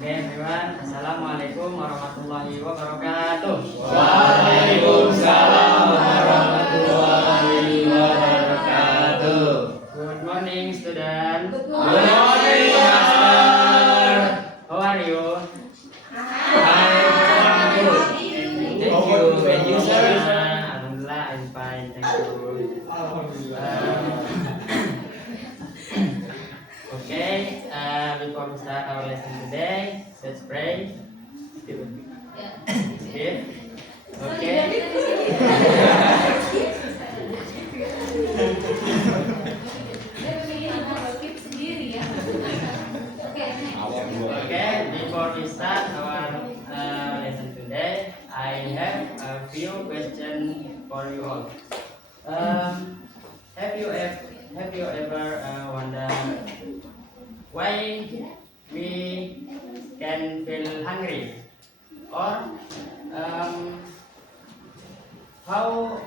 Okay, everyone. Assalamualaikum warahmatullahi wabarakatuh. Waalaikumsalam warahmatullahi wabarakatuh. Good morning, student. Good morning, Master. How are you? I'm good. Thank you. And you, sir? Alhamdulillah, I'm fine. Thank you. Okay. Before we start our lesson today, let's pray. Okay. Okay. Okay, before we start our lesson today, I have a few questions for you all. Have you ever wondered why we can feel hungry, or how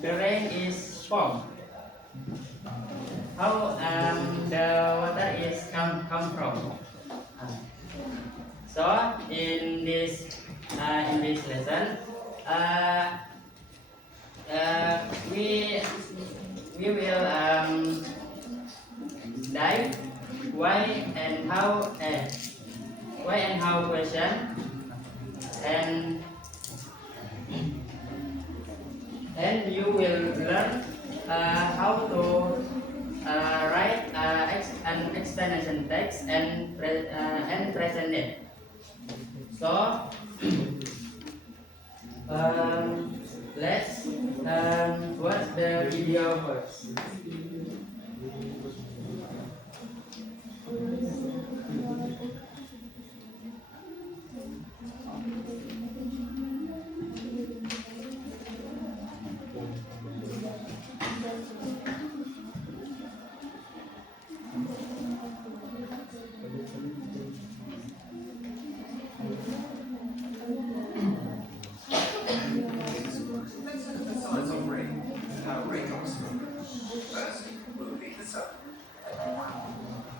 the rain is formed, how the water is come from? So in this lesson, we will dive why and how question, and you will learn how to write an explanation text and present it. So let's watch the video first.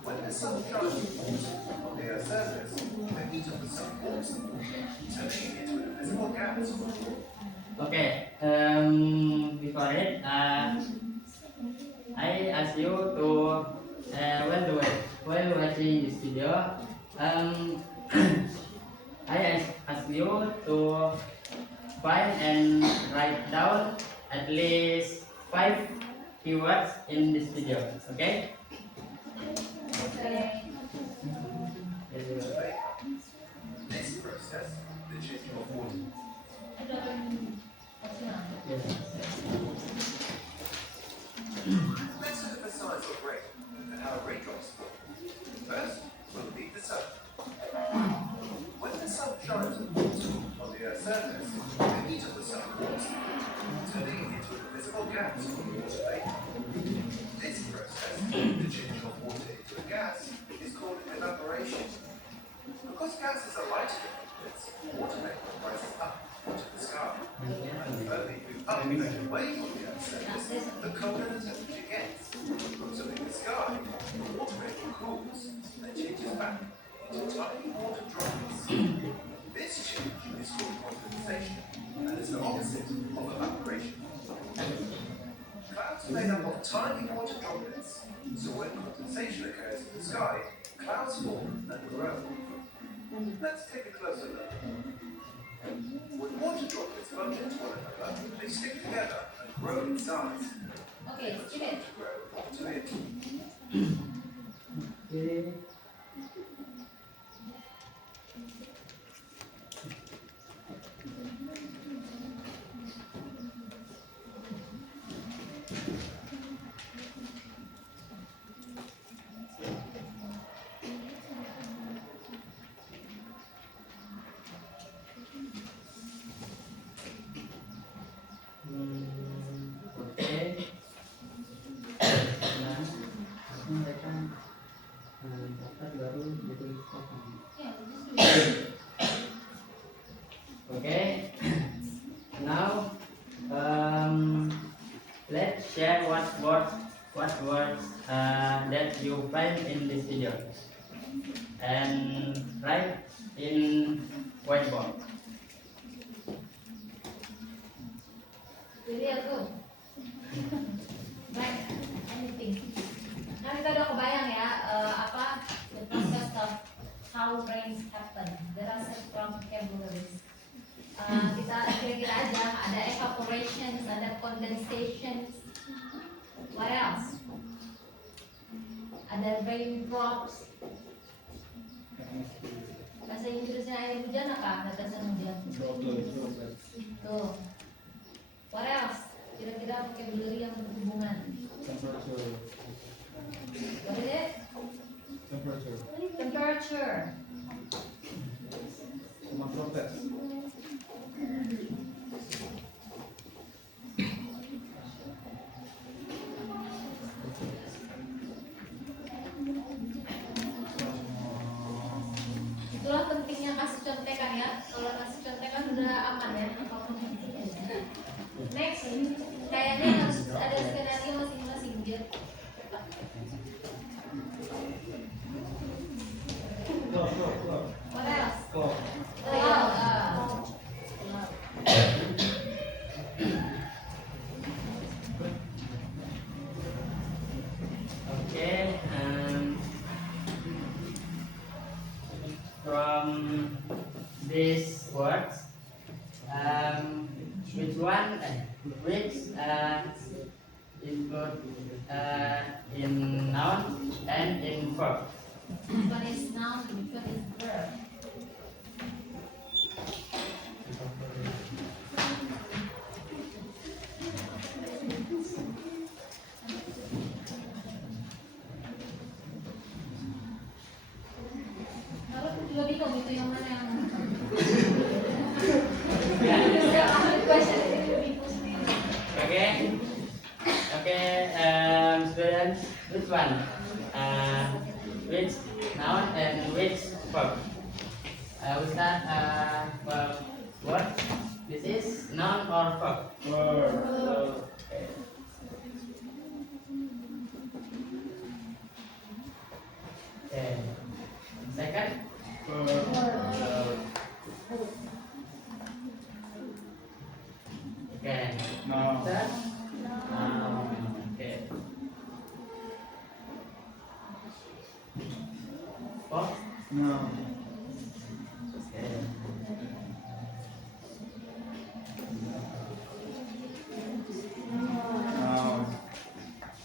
When the sun shines on the Earth's surface, the heat of the sun cools them, turning it into an invisible gas. Okay, before it, I ask you to while watching this video, I ask you to find and write down at least 5 keywords in this video. Okay? This process, the changing of water, let's look at the science of rain and how raindrops form. First, we'll leave the sun. When the sun shines on the Earth's surface, the heat of the sun cools it, turning it into an invisible gas called water vapor. This process, the changing of water into a gas, is called evaporation. Because gases are lighter than liquids, water vapor rises up into the sky. And the further you move up and away from the Earth's surface, the colder the temperature gets. So in the sky, the water vapor cools and changes back into tiny water droplets. This change is called condensation and is the opposite of evaporation. Clouds are made up of tiny water droplets, so when condensation occurs in the sky, clouds form and grow. Let's take a closer look. When water droplets bump into one another, they stick together and grow in size. Okay, student. Grow to it. Okay. Okay. Nah, aku mereka dapat baru jadi okay. Now let's share what words that you find in this video and write in whiteboard. Jadi aku write anything. Nah kita udah kebayang ya apa the process of how brains happen. There are several vocabularies. Kita kira-kira aja ada evaporations, ada condensations. What else? Ada raindrops. Bahasa Inggrisnya air hujan apa? Tetesan hujan. Tuh. What else? Kira-kira vocabulary yang berhubungan. What is it? Temperature. Itulah pentingnya kasih contekan ya. Kalau kasih contekan udah aman ya. Next, kayaknya harus ada skenario masing-masing biar what else? Okay, from these words, which include in noun and in verb? Which one is noun? Which one is verb? Kalau aku juga bingung itu yang mana yang Okay, students, which one? Which noun and which verb? We start from what? This is noun or verb? Okay. Second? Okay. Third? Okay. Fourth? Okay.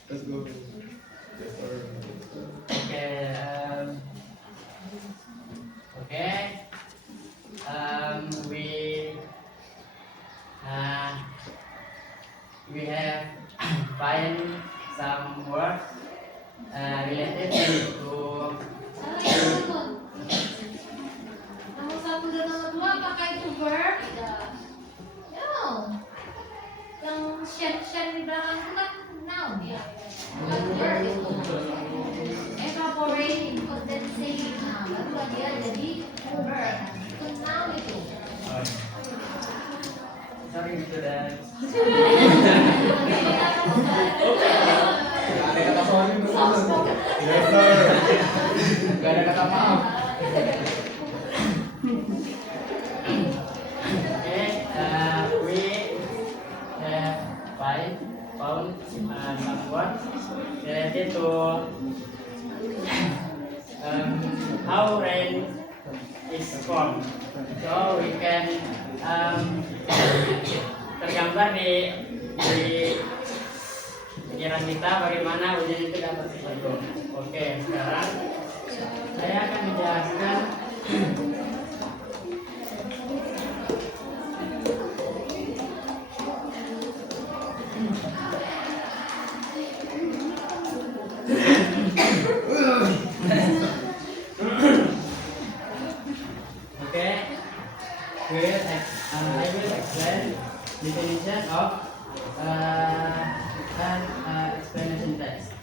Let's go. Okay. Okay. We have find some words related to nomor 1 dan nomor 2 apakah itu verb? No. Yang shen di belakang itu kan noun ya. Bukan verb itu. Evaporating, condensating. Nah, baru dia jadi verb. Itu noun itu. sorry students. Gak ada kata maaf. Okay, we have found some words related to how rain is formed. So we can tergambar di pikiran kita bagaimana hujan itu dapat terbentuk. Oke, sekarang saya akan menjelaskan I will explain definition of an explanation text.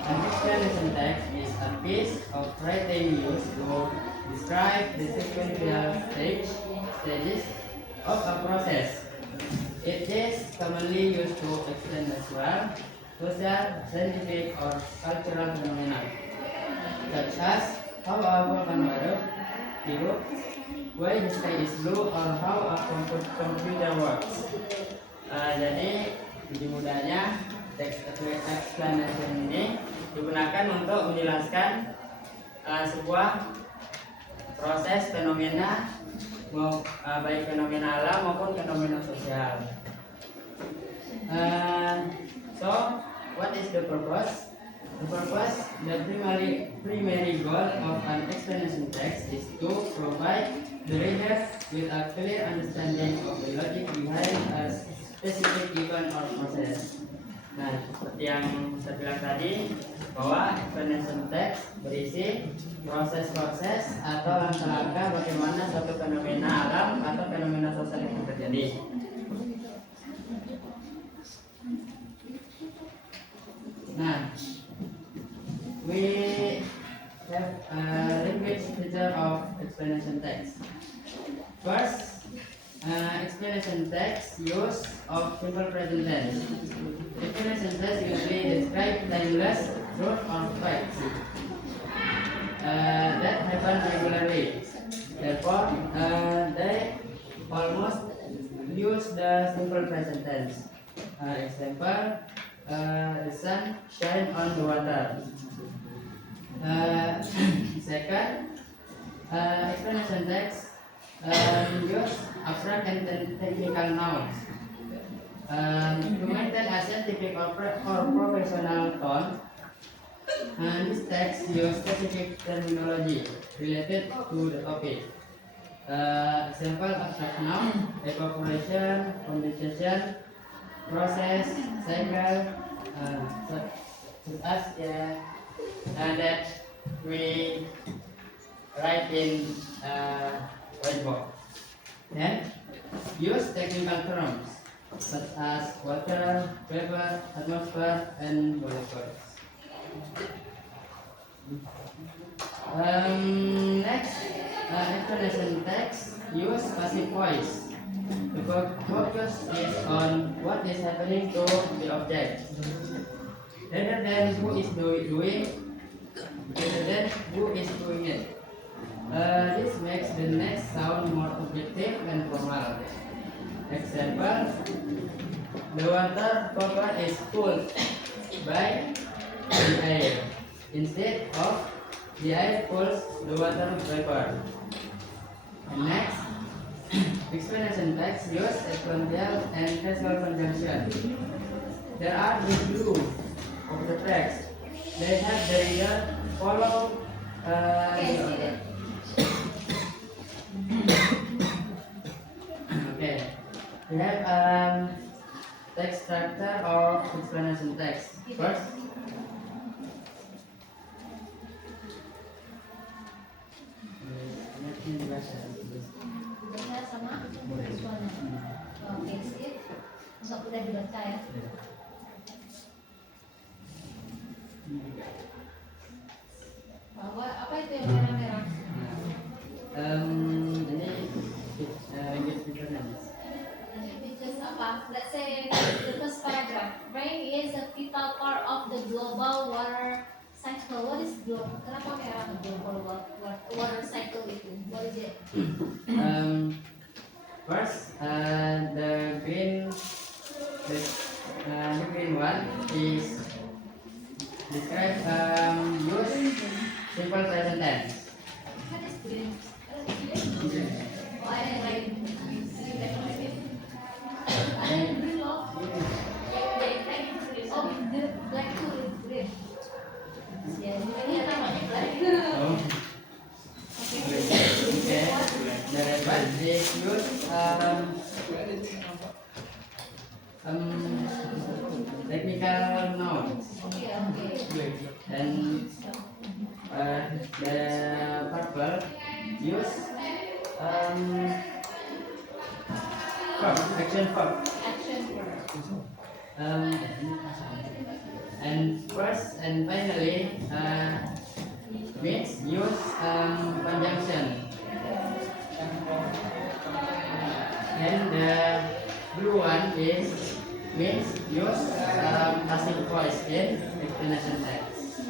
An explanation text is a piece of writing used to describe the sequential stages of a process. It is commonly used to explain natural, social, scientific, or cultural phenomena, such as how a volcano erupt, why the sky is blue, or how a computer works. Jadi lebih mudahnya text explanation ini digunakan untuk menjelaskan sebuah proses fenomena baik fenomena alam maupun fenomena sosial. So what is the purpose? The purpose, the primary goal of an explanation text is to provide the reader with a clear understanding of the logic behind a specific event or process. Nah, seperti yang saya bilang tadi, bahwa explanation text berisi proses-proses atau langkah-langkah bagaimana suatu fenomena alam atau fenomena sosial itu terjadi. Nah, we have a language feature of explanation text. First, explanation text use of simple present tense. Explanation text usually describe timeless truth or facts that happen regularly. Therefore, they almost use the simple present tense. Example, the sun shine on the water. Second, explanation text use abstract and technical nouns. To maintain a scientific or professional tone, this text use specific terminology related to the topic. Example, abstract noun, evaporation, condensation, process, cycle, that we write in whiteboard. Then use technical terms such as water, vapor, atmosphere, and molecules. Next, explanation text use passive voice. The focus is on what is happening to the object, rather than who is doing it. This makes the next sound more objective and formal. Example, the water vapor is pulled by the air instead of the air pulls the water vapor. And next, explanation text use sequential and causal conjunction. There are the clues of the text. They have the reader follow the order. Okay, we have text structure of explanation text. First, Udah sama visualnya. Oke, sip. Masuk udah dibaca ya. Bahwa apa itu yang merah-merah? Ini picture-nya. Which is apa? Let's say the first paragraph. Rain is a vital part of the global water cycle. What is global? Kenapa merah global water cycle itu? What is it? First, the green one is describe use simple present tense. What is green? Oh, I like green loh. Oh, the black too is green. Ya, ini namanya black. Okay. The red one is use technical nouns. Okay. And the purple use action verb. Action word. And first and finally means use conjunction. And the blue one is means use passive voice in explanation text.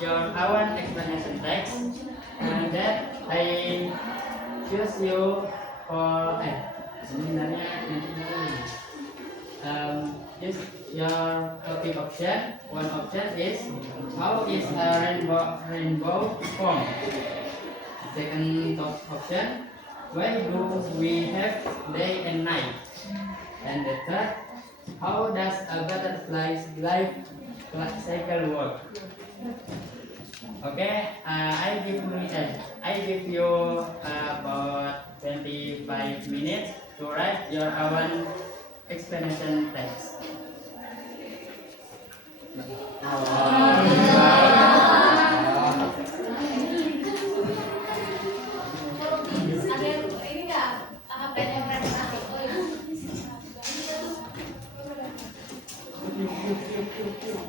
your own explanation text, and that I choose you for sebenarnya this your topic option. One option is how is a rainbow formed. Second option, why do we have day and night? And the third, how does a butterfly's life cycle work? Okay, I give you about 25 minutes to write your own explanation text. Ada yang ini nggak? Pengen presentasi? Oh iya.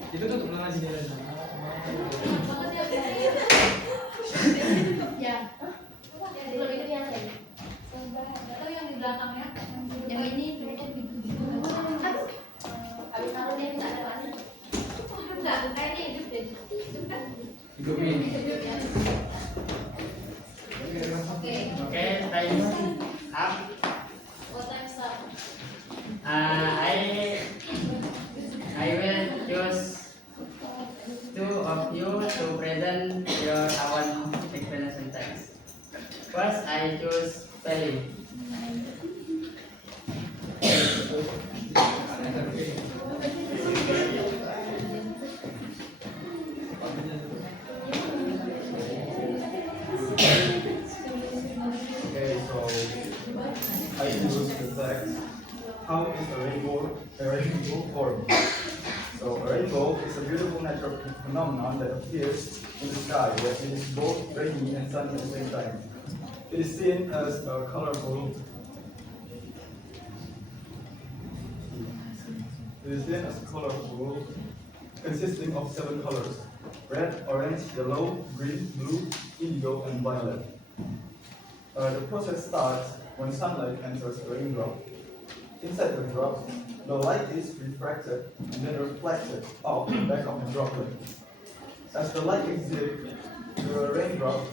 Itu tutup nama jendela. Ya. Belum itu yang lain. Atau yang di belakangnya? Yang ini habis taruh dia minta lewatnya. Enggak, kayaknya hidup deh. Hidupin. Oke. Okay, time up. What time start? I will choose two of you to present your own explanation text. First, I choose spelling. Okay, so I use the text. How is a rainbow formed? So a rainbow is a beautiful natural phenomenon that appears in the sky when it is both rainy and sunny at the same time. It is seen as a colorful. Consisting of 7 colors: red, orange, yellow, green, blue, indigo, and violet. The process starts when sunlight enters a raindrop. Inside the drop, the light is refracted and then reflected off the back of the droplet. As the light exits the raindrop,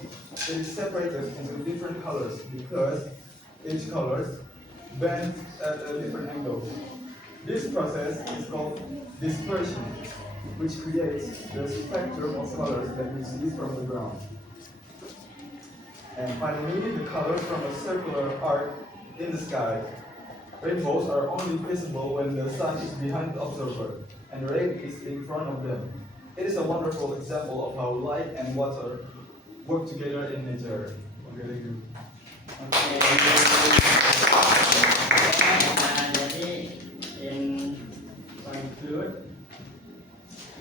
it is separated into different colors because each color bends at a different angle. This process is called dispersion, which creates the spectrum of colors that we see from the ground. And finally, the colors from a circular arc in the sky. Rainbows are only visible when the sun is behind the observer and rain is in front of them. It is a wonderful example of how light and water work together in nature. Okay, thank you. Jadi in conclude,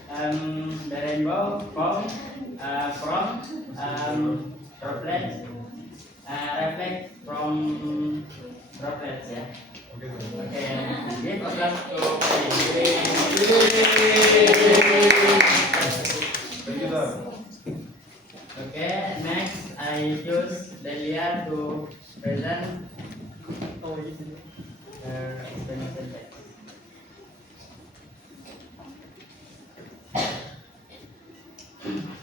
the rainbow from droplets reflect from droplets, ya. Okay, Okay, give applause to thank you, sir. Okay, next I choose Delia to present explanation text.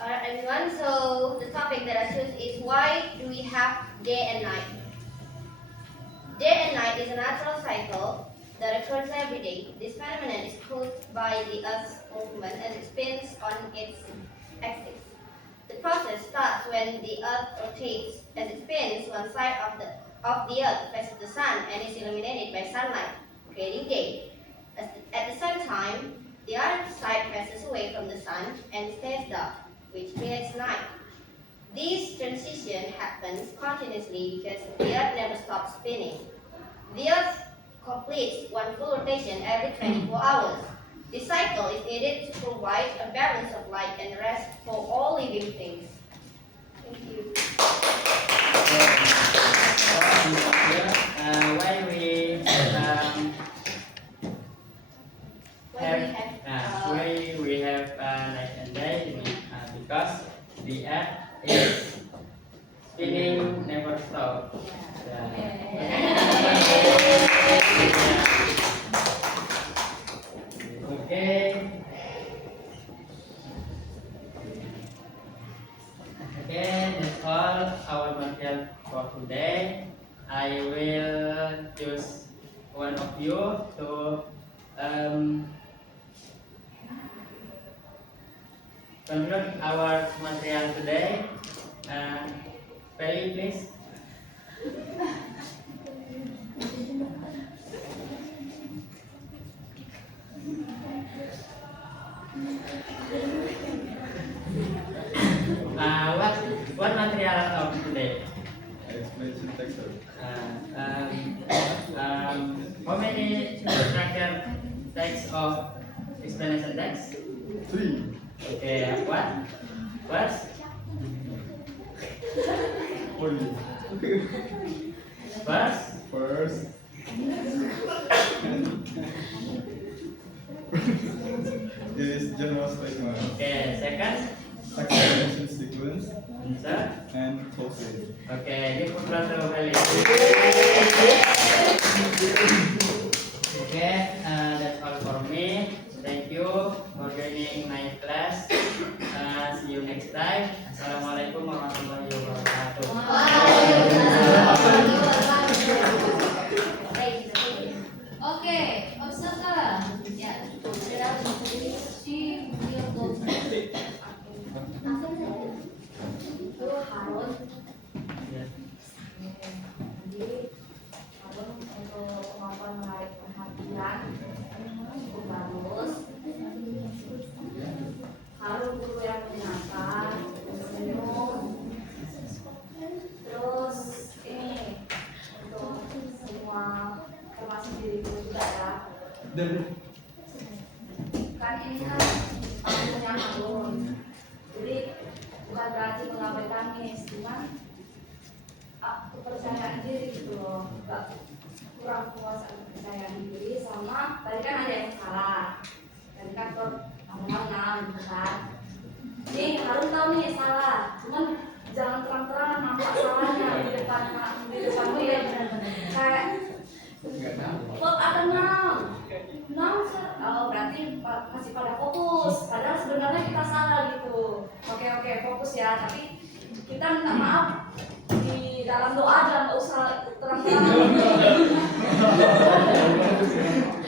Alright everyone, so the topic that I choose is why do we have day and night? Day and night is a natural cycle that occurs every day. This phenomenon is caused by the Earth's movement as it spins on its axis. The process starts when the Earth rotates as it spins. One side of the Earth faces the sun and is illuminated by sunlight, creating day. At the same time, the other side passes away from the sun and stays dark, which creates night. This transition happens continuously because the Earth never stops spinning. The Earth completes one full rotation every 24 hours. This cycle is needed to provide a balance of light and rest for all living things. Thank you. Why we have night and day because the Earth is spinning never stop. Okay. today, I will choose one of you to conclude our material today. Peli, please. What material of today? Explanation text. How many structure text of explanation text? 3. Okay, what? First, Only. first, First. Is general statement. okay, second, Explanation sequence answer. and closing. Okay, give applause to Feli. Okay, that's all for me. Thank you for joining my class. See you next time. Assalamualaikum warahmatullahi wabarakatuh. Oke, observer. Ya, she will go first. Itu Harun. Ya. Jadi Harun untuk kemampuan menarik perhatian cukup bagus. Harun guru yang menyenangkan, senyum. Terus ini untuk semua termasuk diriku juga ya. Kan ini kan punya Harun. Jadi bukan berarti mengabaikan nih, cuman kepercayaan diri gitu loh, nggak kurang puas kepercayaan diri sama tadi kan ada yang salah, tadi kan kok ngomong gitu kan, nih Harun tahu nih salah, cuman jangan terang-terangan nampak salahnya di depanmu ya, kayak kok ada enam oh berarti masih pada fokus, padahal sebenarnya kita salah gitu. Oke fokus ya, tapi kita minta maaf di dalam doa aja, nggak usah terang-terangan.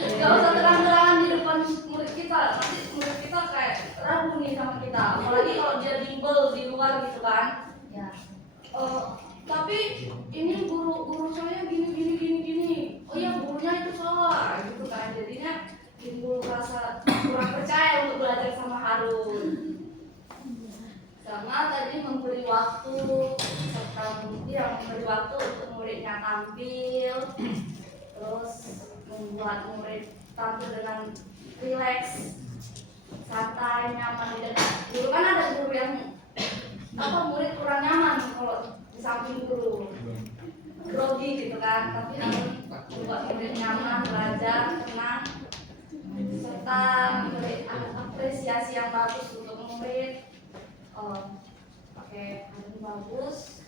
Nggak usah terang-terangan di depan murid kita, nanti murid kita kayak ragu nih sama kita, apalagi kalau dia bimbel di luar gitu kan ya. Tapi ini guru saya gini. Oh iya gurunya itu salah gitu kan, jadinya timbul rasa kurang percaya untuk belajar sama Harun. Sama tadi memberi waktu serta memberi waktu untuk muridnya tampil, terus membuat murid tampil dengan rileks, santai, nyaman. Dulu kan ada guru yang murid kurang nyaman kalau di samping guru, grogi gitu kan, tapi Harun membuat murid nyaman, belajar, tenang, serta memberi apresiasi yang bagus untuk murid. Oke, Harun bagus.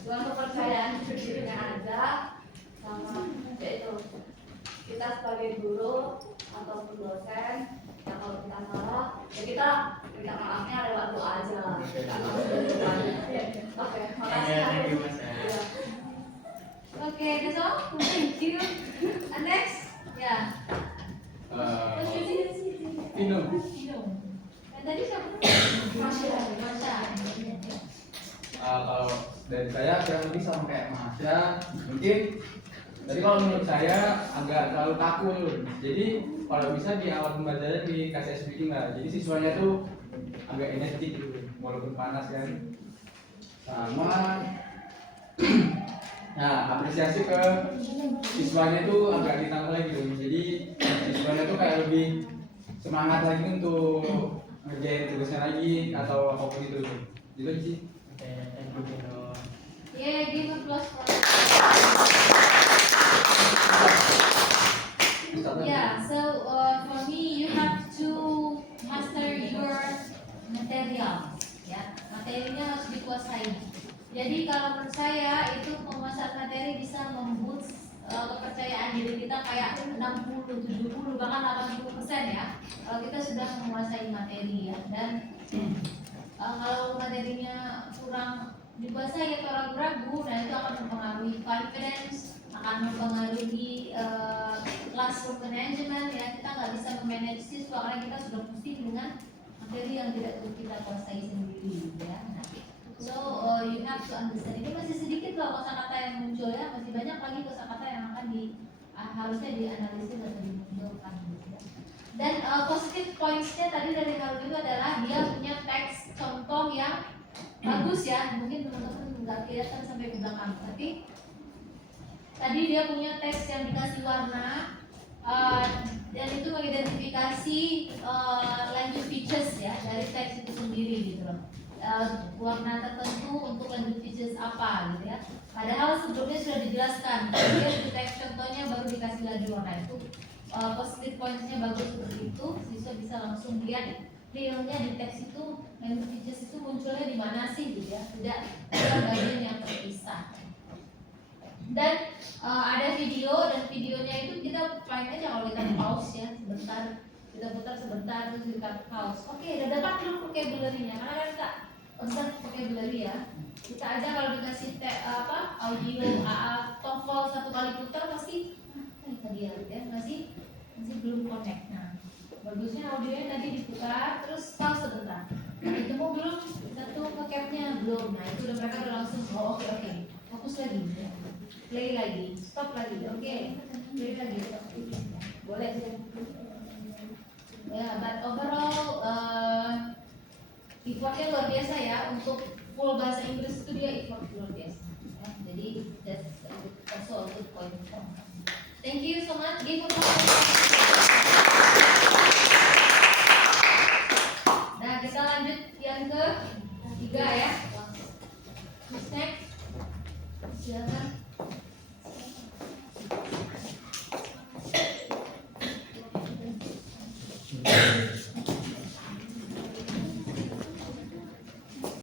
Dengan kepercayaan dirinya ada, sama yaitu kita sebagai guru ataupun dosen, ya kalau kita salah, ya kita minta maafnya lewat doa aja. Oke, makasih. Thank you, Mas. Iya. Oke, that's all. Thank you. And next, ya. Minum. Dan tadi siapa? Masya. Kalau dari saya kurang lebih sama kayak Mas ya. Mungkin tadi kalau menurut saya agak terlalu kaku. Jadi kalau bisa di awal pembelajaran dikasih speaking lah. Jadi siswanya tuh agak energi gitu, walaupun panas kan. Sama nah apresiasi ke siswanya tuh agak ditambah lagi gitu. Jadi siswanya tuh kayak lebih semangat lagi untuk ngerjain tugasnya lagi atau apapun itu. Gitu aja sih. Okay, thank you, Vino. Yeah, give applause for Yeah, so for me, you have to master your material. Ya, materinya harus dikuasai. Jadi kalau menurut saya itu menguasai materi bisa memboost kepercayaan diri kita kayak 60, 70, bahkan 80% ya. Kalau kita sudah menguasai materi ya. Dan kalau materinya kurang dikuasai atau ragu-ragu, dan itu akan mempengaruhi confidence, akan mempengaruhi classroom management ya. Kita nggak bisa memanage siswa karena kita sudah pusing dengan materi yang tidak kita kuasai sendiri ya. Nah, so you have to understand. Ini masih sedikit loh kosakata yang muncul ya, masih banyak lagi kosakata yang akan harusnya dianalisis atau dimunculkan gitu ya. Dan positive points-nya tadi dari hal itu adalah dia punya teks contoh yang bagus ya. Mungkin teman-teman nggak kelihatan sampai ke belakang, tapi tadi dia punya teks yang dikasih warna dan itu mengidentifikasi language features ya dari teks itu sendiri gitu loh. Warna tertentu untuk language features apa gitu ya. Padahal sebelumnya sudah dijelaskan. Dia di teks contohnya baru dikasih lagi warna itu. Positive points-nya bagus seperti itu, siswa bisa langsung lihat realnya di teks itu, language features itu munculnya di mana sih gitu ya. Tidak bagian yang terpisah. Dan ada video, dan videonya itu kita main aja kalau kita pause ya sebentar, kita putar sebentar terus kita pause. Oke, udah dapat belum vocabulary-nya? Karena kan kita observe vocabulary ya. Kita aja kalau dikasih audio TOEFL 1 kali putar pasti tadi ya masih belum connect. Nah, bagusnya audionya tadi diputar terus pause sebentar. Ketemu belum? Satu vocab-nya belum. Nah, itu udah mereka udah langsung oke. Fokus lagi ya. Play lagi, stop lagi, oke. Play lagi, stop. Boleh sih. Ya, but overall effortnya luar biasa ya. Untuk full bahasa Inggris itu dia effort luar biasa ya. Jadi that's also a good point. Thank you so much. Give a Nah, kita lanjut yang ke 3 ya. Who's next? Silakan.